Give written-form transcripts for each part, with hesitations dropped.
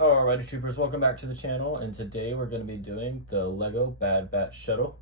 Alrighty troopers, welcome back to the channel, and today we're going to be doing the Lego Bad Batch Shuttle.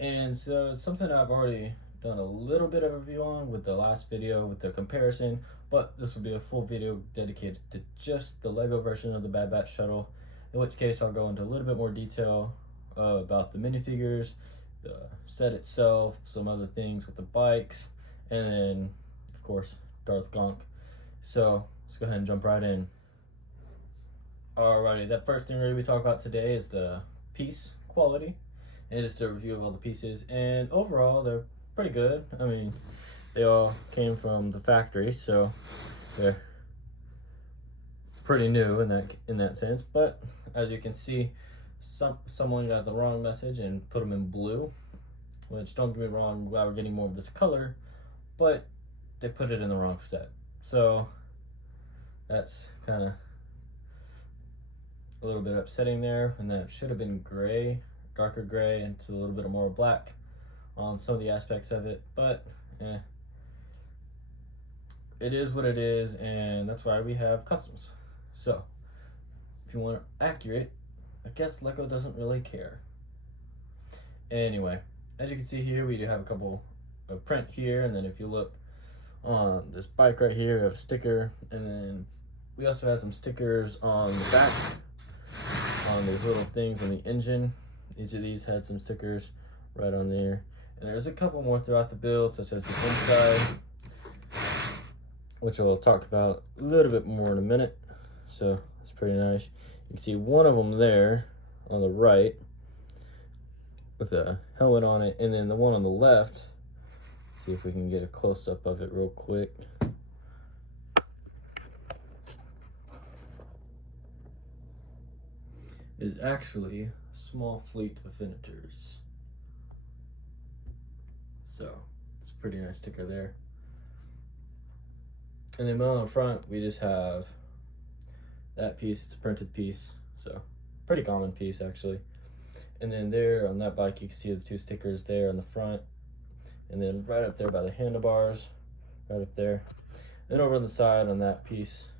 And so it's something I've already done a little bit of a review on with the last video with the comparison, but this will be a full video dedicated to just the Lego version of the Bad Batch Shuttle, in which case I'll go into a little bit more detail about the minifigures, the set itself, some other things with the bikes, and then of course Darth Gonk. So let's go ahead and jump right in. Alrighty, that first thing we're going to be talking about today is the piece quality, and just a review of all the pieces. And overall, they're pretty good. I mean, they all came from the factory, so they're pretty new in that sense. But as you can see, someone got the wrong message and put them in blue. Which, don't get me wrong, I'm glad we're getting more of this color, but they put it in the wrong set. So that's kind of a little bit upsetting there, and that should have been gray, darker gray, into a little bit more black on some of the aspects of it, but it is what it is, and that's why we have customs. So if you want it accurate, I guess Lego doesn't really care. Anyway, as you can see here, we do have a couple of print here, and then if you look on this bike right here, we have a sticker, and then we also have some stickers on the back on these little things on the engine. Each of these had some stickers right on there, and there's a couple more throughout the build, such as the inside, which I'll talk about a little bit more in a minute. So it's pretty nice. You can see one of them there on the right with a helmet on it, and then the one on the left, see if we can get a close-up of it real quick. Is actually a small fleet of Finitors. So it's a pretty nice sticker there. And then on the front, we just have that piece. It's a printed piece, so pretty common piece actually. And then there on that bike, you can see the two stickers there on the front, and then right up there by the handlebars, right up there. Then over on the side on that piece,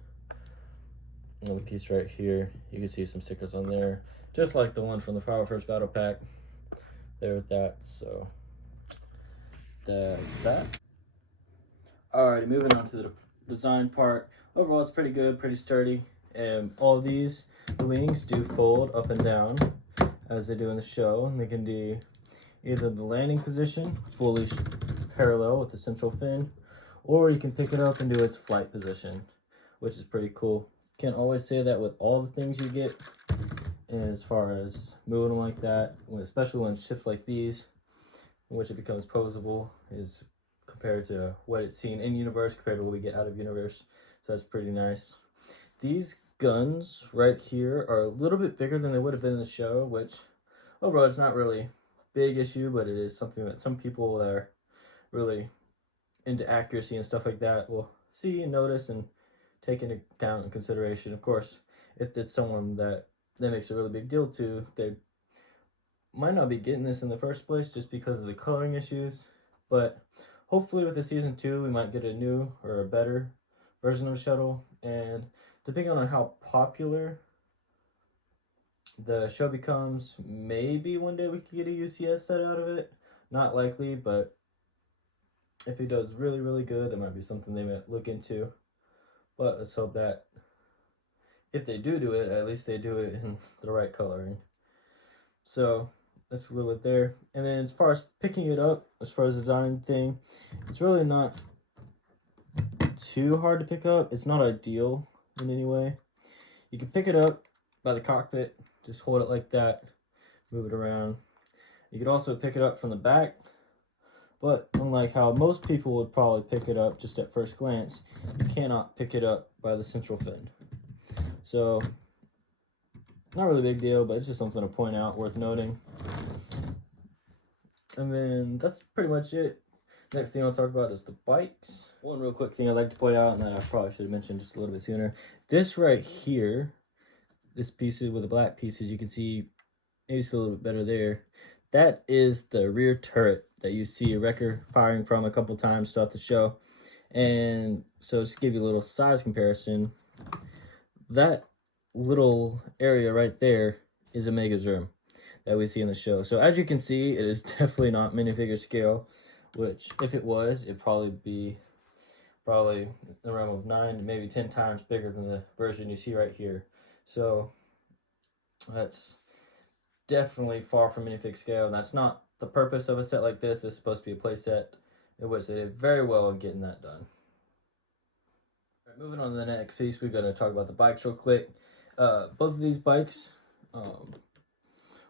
the piece right here, you can see some stickers on there, just like the one from the Power First Battle Pack there with that. So that's that. Alrighty, moving on to the design part. Overall, it's pretty good, pretty sturdy, and all of these, the wings do fold up and down as they do in the show, and they can do either the landing position fully parallel with the central fin, or you can pick it up and do its flight position, which is pretty cool. Can't always say that with all the things you get as far as moving them like that, especially when ships like these, in which it becomes posable, is compared to what it's seen in universe compared to what we get out of universe. So that's pretty nice. These guns right here are a little bit bigger than they would have been in the show, which overall it's not really a big issue, but it is something that some people that are really into accuracy and stuff like that will see and notice and take into account and consideration. Of course, if it's someone that makes a really big deal to, they might not be getting this in the first place just because of the coloring issues. But hopefully with the season 2, we might get a new or a better version of Shuttle. And depending on how popular the show becomes, maybe one day we could get a UCS set out of it. Not likely, but if it does really, really good, that might be something they might look into. But let's hope that if they do it, at least they do it in the right coloring. So that's a little bit there. And then as far as picking it up, as far as the design thing, it's really not too hard to pick up. It's not ideal in any way. You can pick it up by the cockpit, just hold it like that, move it around. You could also pick it up from the back, but unlike how most people would probably pick it up just at first glance, you cannot pick it up by the central fin. So, not really a big deal, but it's just something to point out, worth noting. And then that's pretty much it. Next thing I'll talk about is the bikes. One real quick thing I'd like to point out, and that I probably should have mentioned just a little bit sooner. This right here, this piece with the black pieces, you can see maybe it's a little bit better there. That is the rear turret that you see Wrecker firing from a couple times throughout the show. And so just to give you a little size comparison, that little area right there is Omega's room that we see in the show. So as you can see, it is definitely not minifigure scale, which if it was, it'd probably be in the realm of 9 to maybe 10 times bigger than the version you see right here. So that's definitely far from minifig scale, and that's not the purpose of a set like this. This is supposed to be a play set, in which they did very well in getting that done. All right, moving on to the next piece, we're going to talk about the bikes real quick. Both of these bikes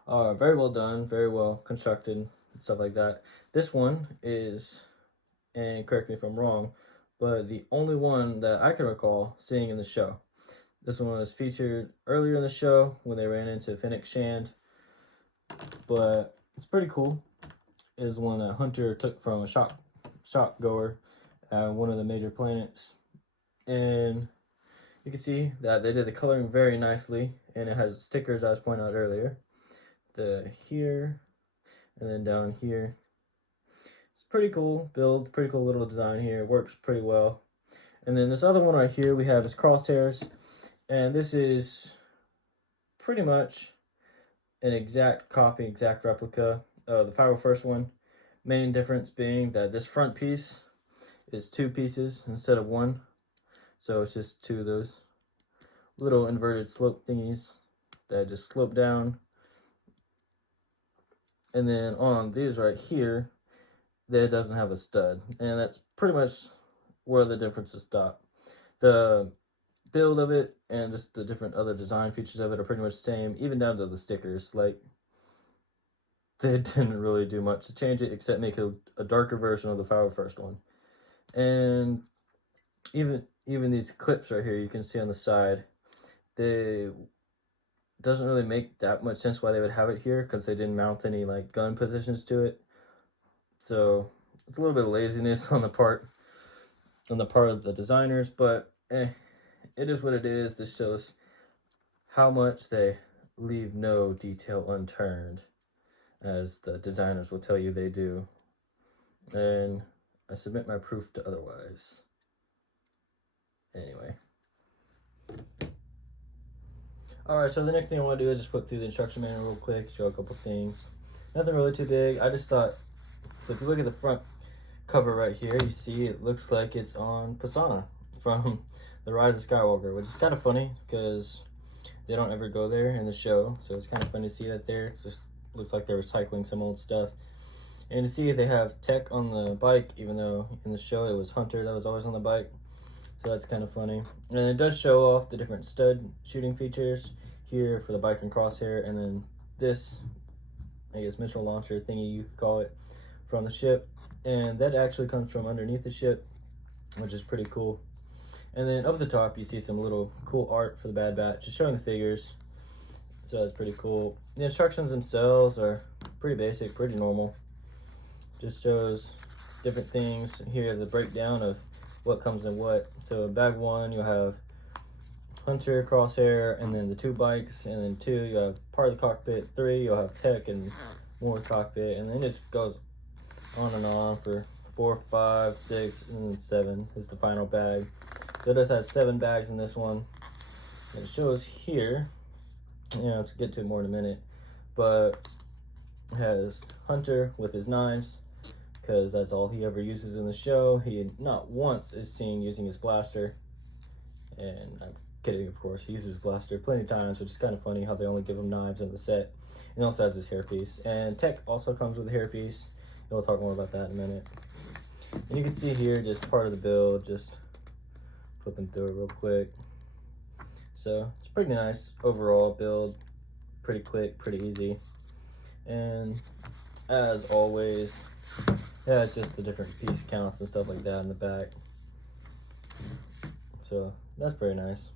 are very well done, very well constructed, and stuff like that. This one is, and correct me if I'm wrong, but the only one that I can recall seeing in the show. This one was featured earlier in the show when they ran into Fennec Shand, but it's pretty cool. It is one that Hunter took from a shop goer at one of the major planets, and you can see that they did the coloring very nicely, and it has stickers I was pointing out earlier. The here, and then down here. It's pretty cool build, pretty cool little design here. Works pretty well. And then this other one right here we have is Crosshairs, and this is pretty much an exact copy, exact replica of the 501st one. Main difference being that this front piece is 2 pieces instead of 1. So it's just 2 of those little inverted slope thingies that just slope down. And then on these right here, that doesn't have a stud. And that's pretty much where the differences stop. The build of it and just the different other design features of it are pretty much the same, even down to the stickers. Like, they didn't really do much to change it except make it a darker version of the 501st one. And even these clips right here you can see on the side, they doesn't really make that much sense why they would have it here, because they didn't mount any like gun positions to it. So it's a little bit of laziness on the part of the designers, but it is what it is. This shows how much they leave no detail unturned, as the designers will tell you they do. And I submit my proof to otherwise. Anyway. Alright, so the next thing I want to do is just flip through the instruction manual real quick, show a couple things. Nothing really too big. I just thought, so if you look at the front cover right here, you see it looks like it's on Pisana from The Rise of Skywalker, which is kind of funny because they don't ever go there in the show. So it's kind of funny to see that there. It just looks like they're recycling some old stuff. And to see they have Tech on the bike, even though in the show it was Hunter that was always on the bike. So that's kind of funny. And it does show off the different stud shooting features here for the bike and crosshair, and then this, I guess, missile launcher thingy you could call it, from the ship. And that actually comes from underneath the ship, which is pretty cool. And then up at the top you see some little cool art for the Bad Batch, just showing the figures. So that's pretty cool. The instructions themselves are pretty basic, pretty normal. Just shows different things. Here the breakdown of what comes in what. So in bag 1 you'll have Hunter, Crosshair, and then the 2 bikes, and then 2 you have part of the cockpit. 3 you'll have Tech and more cockpit, and then it just goes on and on for 4, 5, 6, and 7 is the final bag. So it does have 7 bags in this one. And it shows here, to get to it more in a minute, but it has Hunter with his knives, because that's all he ever uses in the show. He not once is seen using his blaster, and I'm kidding, of course. He uses his blaster plenty of times, which is kind of funny how they only give him knives in the set. And he also has his hairpiece, and Tech also comes with a hairpiece. We'll talk more about that in a minute. And you can see here just part of the build, just flipping through it real quick. So it's pretty nice overall build, pretty quick, pretty easy. And as always, yeah, it's just the different piece counts and stuff like that in the back. So that's pretty nice.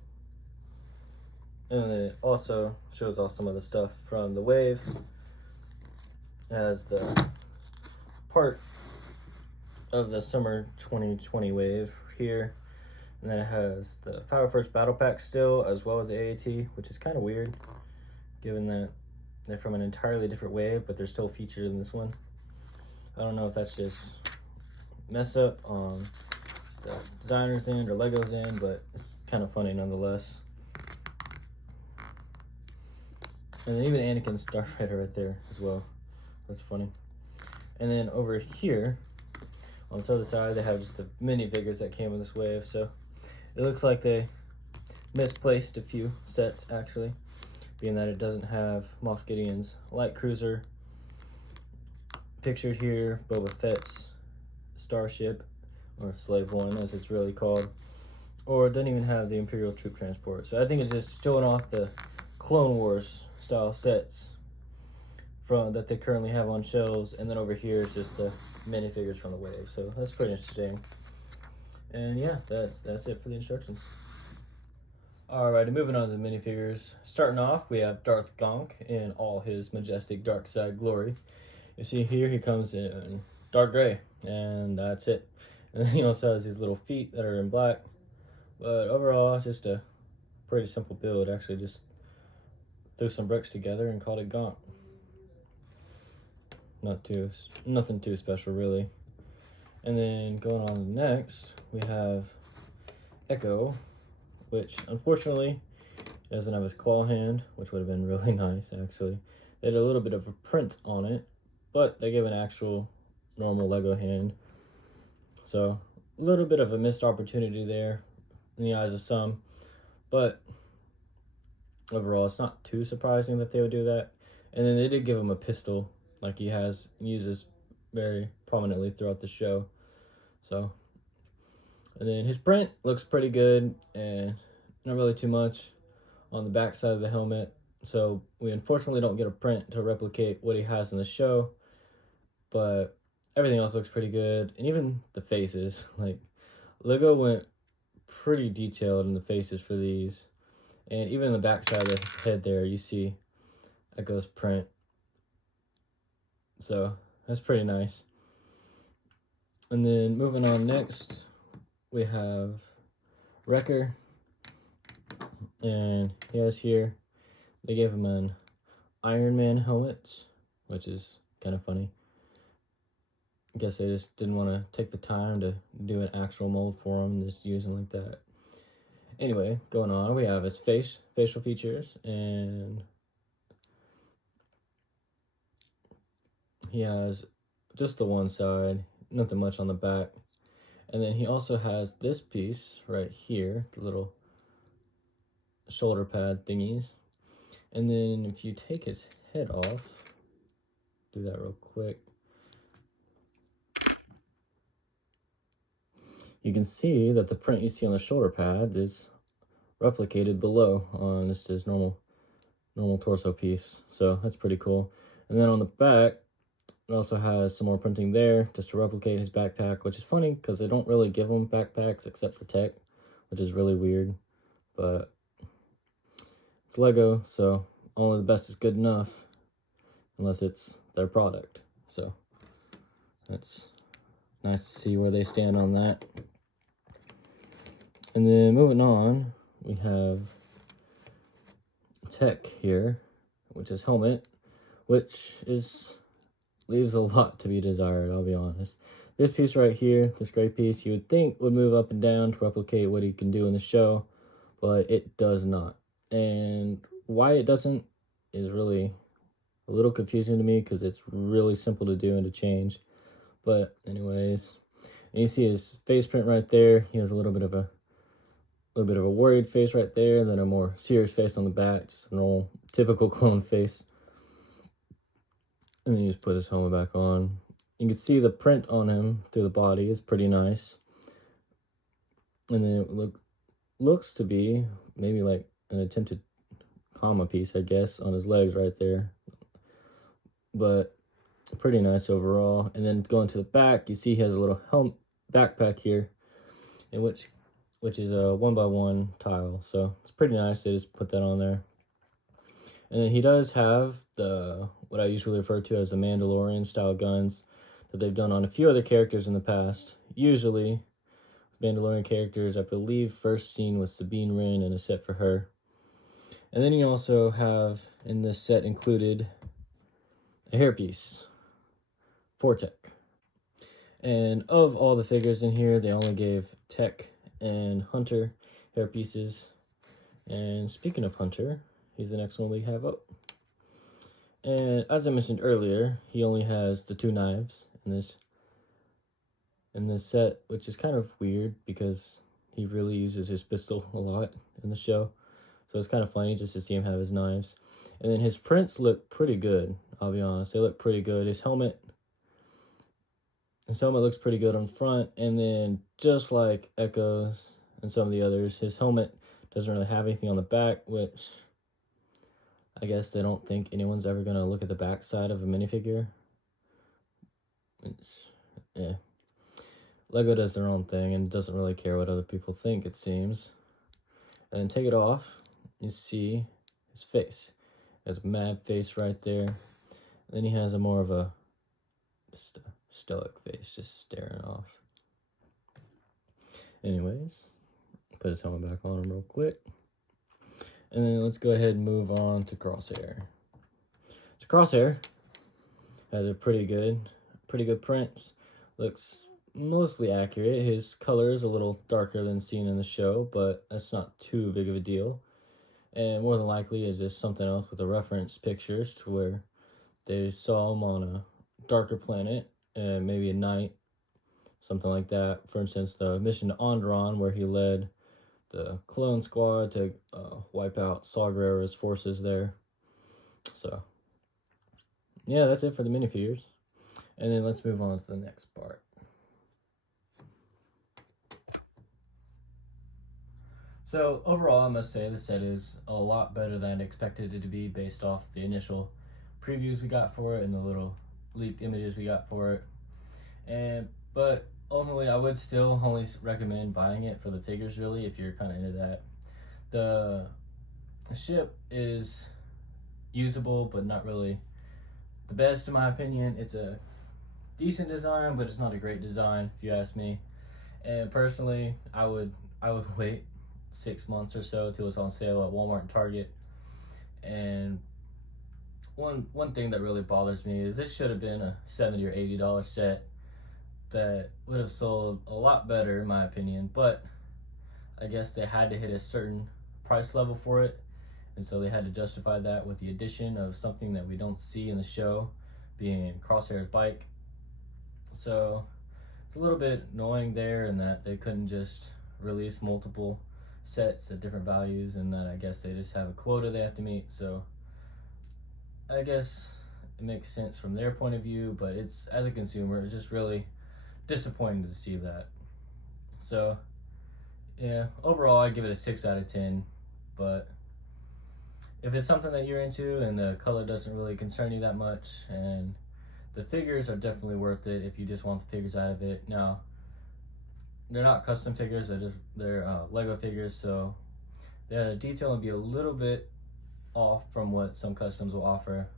And then it also shows off some of the stuff from the wave. It has the part of the summer 2020 wave here. And then it has the 501st Battle Pack still, as well as the AAT, which is kind of weird, given that they're from an entirely different wave, but they're still featured in this one. I don't know if that's just mess up on the designer's end or Lego's end, but it's kind of funny nonetheless. And then even Anakin's starfighter right there as well. That's funny. And then over here, on this other side, they have just the minifigures that came with this wave. So it looks like they misplaced a few sets, actually, being that it doesn't have Moff Gideon's light cruiser pictured here, Boba Fett's starship, or Slave One as it's really called, or it doesn't even have the Imperial troop transport. So I think it's just showing off the Clone Wars style sets from that they currently have on shelves, and then over here is just the minifigures from the wave. So that's pretty interesting. And yeah, that's it for the instructions. Alrighty, moving on to the minifigures. Starting off, we have Darth Gonk in all his majestic dark side glory. You see here, he comes in dark gray, and that's it. And then he also has these little feet that are in black. But overall, it's just a pretty simple build. Actually, just threw some bricks together and called it Gonk. Nothing too special, really. And then going on next, we have Echo, which unfortunately doesn't have his claw hand, which would have been really nice, actually. They had a little bit of a print on it, but they gave an actual normal Lego hand. So a little bit of a missed opportunity there in the eyes of some, but overall it's not too surprising that they would do that. And then they did give him a pistol, like he uses very prominently throughout the show. So, and then his print looks pretty good, and not really too much on the back side of the helmet. So we unfortunately don't get a print to replicate what he has in the show, but everything else looks pretty good. And even the faces, like Lego went pretty detailed in the faces for these. And even in the back side of the head there, you see Echo's print. So that's pretty nice. And then moving on next, we have Wrecker. And he has here, they gave him an Iron Man helmet, which is kind of funny. I guess they just didn't want to take the time to do an actual mold for him, just use him like that. Anyway, going on, we have his facial features, and he has just the one side, nothing much on the back. And then he also has this piece right here, the little shoulder pad thingies. And then if you take his head off, do that real quick, you can see that the print you see on the shoulder pad is replicated below on just his normal torso piece. So that's pretty cool. And then on the back, it also has some more printing there just to replicate his backpack, which is funny because they don't really give him backpacks except for tech, which is really weird. But it's Lego, so only the best is good enough unless it's their product. So that's nice to see where they stand on that. And then moving on, we have tech here, which is helmet, which leaves a lot to be desired, I'll be honest. This piece right here, this gray piece, you would think would move up and down to replicate what he can do in the show, but it does not. And why it doesn't is really a little confusing to me because it's really simple to do and to change. But anyways, and you see his face print right there. He has a little bit of a worried face right there, then a more serious face on the back, just a normal, typical clone face. And then you just put his helmet back on. You can see the print on him through the body is pretty nice. And then it looks to be maybe like an attempted comma piece, I guess, on his legs right there. But pretty nice overall. And then going to the back, you see he has a little backpack here, in which is a 1x1 tile. So it's pretty nice. They just put that on there. And then he does have what I usually refer to as the Mandalorian style guns that they've done on a few other characters in the past. Usually, Mandalorian characters, I believe, first seen with Sabine Wren in a set for her. And then you also have in this set included a hairpiece for Tech. And of all the figures in here, they only gave Tech and Hunter hairpieces. And speaking of Hunter, he's the next one we have up. And as I mentioned earlier, he only has the 2 knives in this set, which is kind of weird because he really uses his pistol a lot in the show. So it's kind of funny just to see him have his knives. And then his prints look pretty good, I'll be honest. They look pretty good. His helmet looks pretty good on front, and then just like Echo's and some of the others, his helmet doesn't really have anything on the back, which I guess they don't think anyone's ever going to look at the back side of a minifigure. Yeah. Lego does their own thing and doesn't really care what other people think, it seems. And then take it off, you see his face. He has a mad face right there. And then he has a more of a just a stoic face, just staring off. Anyways, put his helmet back on him real quick. And then let's go ahead and move on to Crosshair. So Crosshair has a pretty good prints. Looks mostly accurate. His color is a little darker than seen in the show, but that's not too big of a deal. And more than likely it's just something else with the reference pictures to where they saw him on a darker planet, maybe a night, something like that. For instance, the mission to Onderon, where he led the clone squad to wipe out Saw Gerrera's forces there. So yeah, that's it for the minifigures. And then let's move on to the next part. So overall, I must say the set is a lot better than I expected it to be based off the initial previews we got for it and the little leaked images we got for it. But ultimately, I would still only recommend buying it for the figures, really, if you're kind of into that. The ship is usable, but not really the best in my opinion. It's a decent design, but it's not a great design if you ask me. And personally, I would wait 6 months or so till it's on sale at Walmart and Target. And one thing that really bothers me is this should have been a $70 or $80 set that would have sold a lot better in my opinion, but I guess they had to hit a certain price level for it, and so they had to justify that with the addition of something that we don't see in the show, being Crosshair's bike. So it's a little bit annoying there in that they couldn't just release multiple sets at different values, and that I guess they just have a quota they have to meet. So I guess it makes sense from their point of view, but it's, as a consumer, it's just really disappointing to see that. So yeah, overall I give it a 6 out of 10, but if it's something that you're into and the color doesn't really concern you that much, and the figures are definitely worth it if you just want the figures out of it. Now, they're not custom figures, they're Lego figures, so the detail will be a little bit off from what some customs will offer,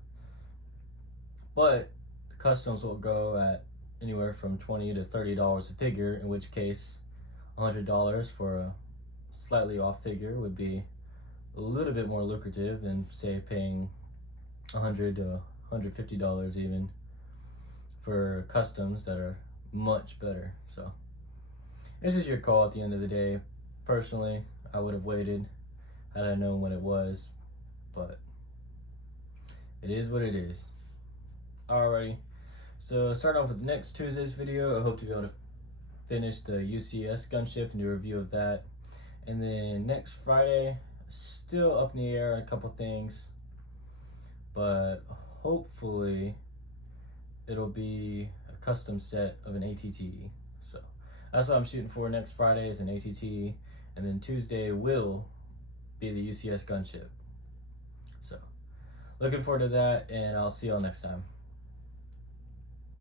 but customs will go at anywhere from $20 to $30 a figure, in which case $100 for a slightly off figure would be a little bit more lucrative than, say, paying $100 to $150 even for customs that are much better. So this is your call at the end of the day. Personally, I would have waited had I known what it was, but it is what it is. Alrighty, so starting off with next Tuesday's video, I hope to be able to finish the UCS gunship and do a review of that. And then next Friday, still up in the air on a couple things, but hopefully it'll be a custom set of an ATT. So that's what I'm shooting for. Next Friday is an ATT, and then Tuesday will be the UCS gunship. So looking forward to that, and I'll see y'all next time.